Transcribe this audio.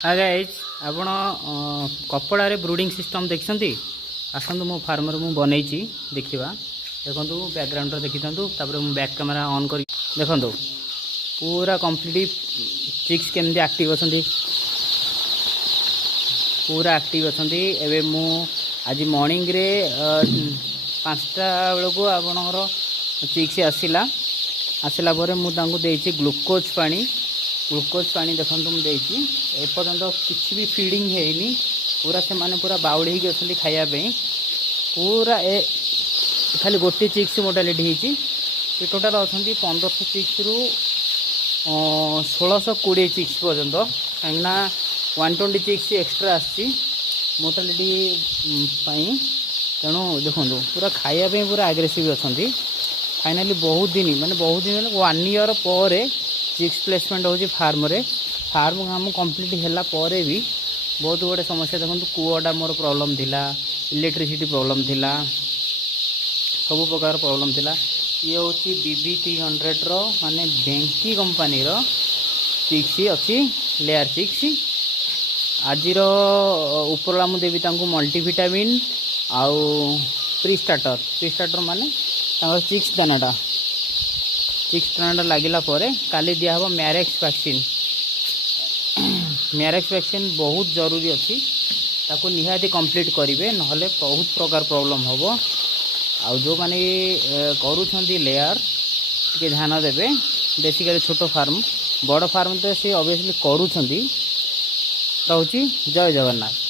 हाँ गाइज आपण कपड़े ब्रूडिंग सिस्टम देखते आसतु मो फार्म मु बनई देखा देखो बैकग्राउंड देखी था मु बैक कैमेरा ऑन कर देखो पूरा कंप्लीट चिक्स केमती एक्टिव अच्छा पूरा एक्टिव अच्छा एवं मु आज मॉर्निंग रे 5टा बेलू आपणकर चिक्स आसला आसला मुझे ग्लूकोज पानी देखो मुझे एपर्तंत किसी भी फीडिंग है पूरा से माने पूरा बाउड़ी अच्छा खायापी पूरा खाली गोटे चिक्स मोटालिटी होती टोटाल अच्छा 1500 चिक्स रु 1620 चिक्स पर्यंत कहीं 120 चिक्स एक्सट्रा आसी मोटालिटी तेणु देखो पूरा खायापी पूरा आग्रेसिव अच्छा फाइनाली बहुत दिन माने 1 ईयर पर चिक्स प्लेसमेंट होची फार्म काम कंप्लीट हैला परे भी बहुत गुड़े समस्या देखो कूटा मोर प्रॉब्लम थिला इलेक्ट्रिसिटी प्रॉब्लम थिला सब प्रकार प्रॉब्लम थिला ये हूँ BB300 रो माने बेंकी कंपनी रो चिक्स अच्छी लेयर चिक्स आज उपरला मुझे देवी मल्टीविटामिन आउ प्री स्टार्टर माने चिक्स दानाटा चिक्स दानाटा लगिला काली दिहब मैरेक्स वैक्सीन बहुत जरूरी अच्छी ताको निहाती कंप्लीट करेंगे नहले बहुत प्रकार प्रॉब्लम हम आउ जो मैंने करुँच लेयर टे ध्यान देवे बेसिकली छोट फार्म बड़ फार्म तो सी ऑब्वियसली करुँच। रहुची जय जगन्नाथ।